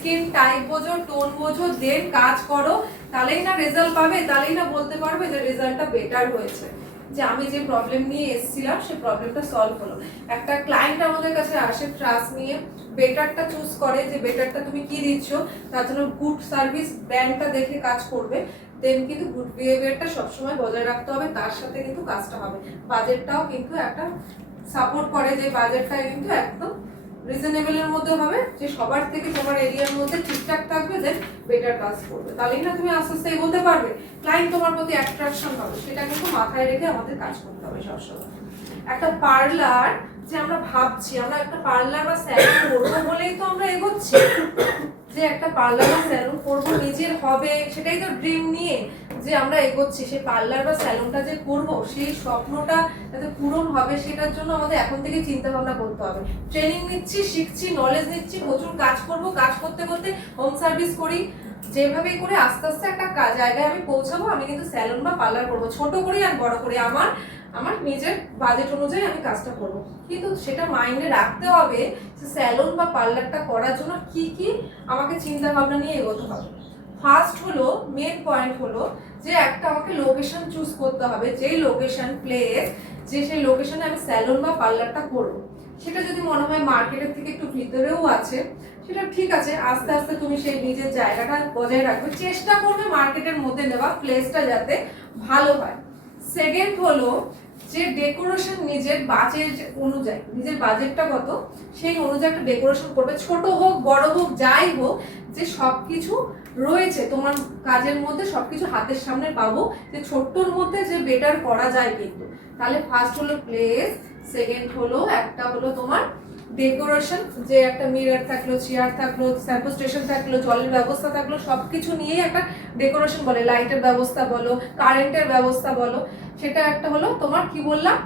Skin type বোঝো, tone বোঝো, দেন কাজ করো, তাহলেই না রেজাল্ট পাবে, তাহলেই না বলতে পারবে যে রেজাল্টটা বেটার হয়েছে, যে আমি যে প্রবলেম নিয়ে এসেছিলাম সেই প্রবলেমটা সলভ হলো। একটা ক্লায়েন্ট আমাদের কাছে আসে ট্রাস্ট নিয়ে, বেটারটা চুজ করে যে বেটারটা তুমি কি দিচ্ছ, তার জন্য গুড সার্ভিস ব্র্যান্ডটা দেখে কাজ করবে, দেন কিন্তু গুড বিহেভিয়ারটা সবসময় বজায় রাখতে হবে, তার সাথে কিন্তু কাজটা হবে। বাজেটটাও কিন্তু একটা সাপোর্ট করে, যে বাজেটটা কিন্তু একদম রিজনেবলের মধ্যে হবে, যে সবার থেকে তোমার এরিয়ার মধ্যে ঠিকঠাক থাকবে, দেন বেটার কাজ করবে, তাহলেই না তুমি আস্তে আস্তে এগোতে পারবে, ক্লায়েন্ট তোমার প্রতি অ্যাট্রাকশন হবে। সেটা কিন্তু মাথায় রেখে আমাদের কাজ করতে হবে সবসময়। একটা পার্লার যে আমরা ভাবছি, আমরা একটা পার্লার বা স্যালুন করবো বলেই তো আমরা এগোচ্ছি, যে একটা পার্লার বা স্যালুন করবো, নিজের হবে, সেটাই তো ড্রিম নিয়ে যে আমরা এগোচ্ছি। সেই পার্লার বা স্যালুনটা যে করবো, সেই স্বপ্নটা যাতে পূরণ হবে, সেটার জন্য আমাদের এখন থেকে চিন্তা ভাবনা করতে হবে। ট্রেনিং নিচ্ছি, শিখছি, নলেজ নিচ্ছি, প্রচুর কাজ করব, কাজ করতে করতে হোম সার্ভিস করি, যেভাবেই করে আস্তে আস্তে একটা জায়গায় আমি পৌঁছাবো। আমি কিন্তু স্যালুন বা পার্লার করবো, ছোট করি আর বড় করি, আমার আমার নিজের বাজেট অনুযায়ী আমি কাজটা করব। কিন্তু সেটা মাইন্ডে রাখতে হবে যে স্যালুন বা পার্লারটা করার জন্য কি কি আমাকে চিন্তা ভাবনা নিয়ে এগোতে হবে। ফার্স্ট হলো, মেন পয়েন্ট হলো যে একটা আমাকে লোকেশন চুজ করতে হবে, যেই লোকেশন প্লেস, যে সেই লোকেশনে আমি স্যালুন বা পার্লারটা করব। সেটা যদি মনে হয় মার্কেটের থেকে একটু ভিতরেও আছে, সেটা ঠিক আছে, আস্তে আস্তে তুমি সেই নিজের জায়গাটা বজায় রাখবে, চেষ্টা করবে মার্কেটের মধ্যে নেওয়া, প্লেসটা যাতে ভালো হয়। সেকেন্ড হলো যে ডেকোরেশন নিজের বাজেট অনুযায়ী, নিজের বাজেটটা কত সেই অনুযায়ী একটা ডেকোরেশন করবে, ছোট হোক বড় হোক যাই হোক, যে সবকিছু রয়েছে তোমার কাজের মধ্যে, সবকিছু হাতের সামনে পাবো, যে ছোট্টর মধ্যে যে বেটার করা যায় কিন্তু। তাহলে ফার্স্ট হলো প্লেস, সেকেন্ড হলো একটা হলো তোমার ডেকোরেশন, যে একটা মিরর থাকলো, চেয়ার থাকলো, শ্যাম্পু স্টেশন থাকলো, জলের ব্যবস্থা থাকলো, সবকিছু নিয়েই একটা ডেকোরেশন বলে, লাইটের ব্যবস্থা বলো, কারেন্টের ব্যবস্থা বলো, সেটা একটা হলো তোমার কি বললাম,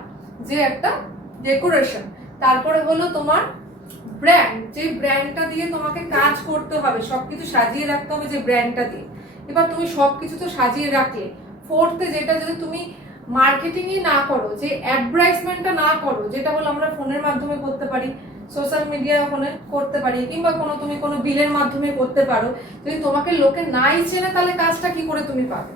যে একটা ডেকোরেশন। তারপরে হলো তোমার ব্র্যান্ড, যে ব্র্যান্ডটা দিয়ে তোমাকে কাজ করতে হবে, সবকিছু সাজিয়ে রাখতে হবে যে ব্র্যান্ডটা দিয়ে। এবার তুমি সবকিছু তো সাজিয়ে রাখলে, ফোর্থে যেটা যদি তুমি মার্কেটিংই না করো, যে অ্যাডভার্টাইজমেন্টটা না করো, যেটা হলো আমরা ফোনের মাধ্যমে করতে পারি, সোশ্যাল মিডিয়া ফোনে করতে পারি, কিংবা তুমি কোনো বিলের মাধ্যমে করতে পারো, যদি তোমাকে লোকে নাই চেনে তাহলে কাজটা কি করে তুমি পাবে।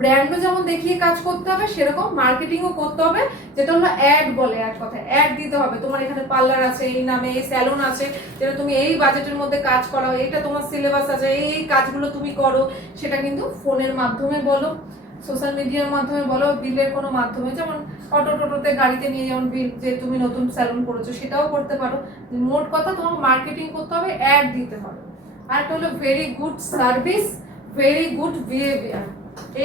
ব্র্যান্ডও যেমন দেখিয়ে কাজ করতে হবে, সেরকম মার্কেটিংও করতে হবে, যেটা হলো অ্যাড বলে, এক কথায় অ্যাড দিতে হবে। তোমার এখানে পার্লার আছে এই নামে, এই স্যালুন আছে, যেটা তুমি এই বাজেটের মধ্যে কাজ করাও, এটা তোমার সিলেবাস আছে, এই কাজগুলো তুমি করো, সেটা কিন্তু ফোনের মাধ্যমে বলো, সোশ্যাল মিডিয়ার মাধ্যমে বলো, বিলের কোনো মাধ্যমে, যেমন অটো টোটোতে গাড়িতে নিয়ে যেমন বিল, যে তুমি নতুন স্যালুন করেছো সেটাও করতে পারো। মোট কথা তোমার মার্কেটিং করতে হবে, অ্যাড দিতে হবে। আর একটা হলো very good service, very good behaviour.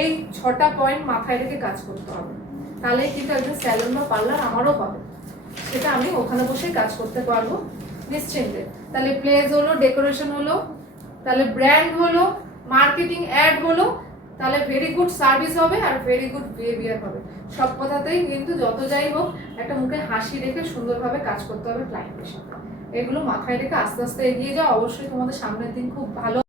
এই 6টা পয়েন্ট মাথায় রেখে কাজ করতে হবে, তাহলে কিন্তু একজন স্যালুন বা পার্লার আমারও হবে, সেটা আমি ওখানে বসে কাজ করতে পারবো নিশ্চিন্তে। তাহলে প্লেস হলো, ডেকোরেশন হলো, তাহলে ব্র্যান্ড হলো, মার্কেটিং অ্যাড হলো, তাহলে ভেরি গুড সার্ভিস হবে, আর ভেরি গুড বিহেভিয়ার হবে। সব কথাতেই কিন্তু যত যাই হোক একটা মুখে হাসি রেখে সুন্দরভাবে কাজ করতে হবে ক্লায়েন্টের সাথে। এগুলো মাথায় রেখে আস্তে আস্তে এগিয়ে যাও, অবশ্যই তোমাদের সামনের দিন খুব ভালো।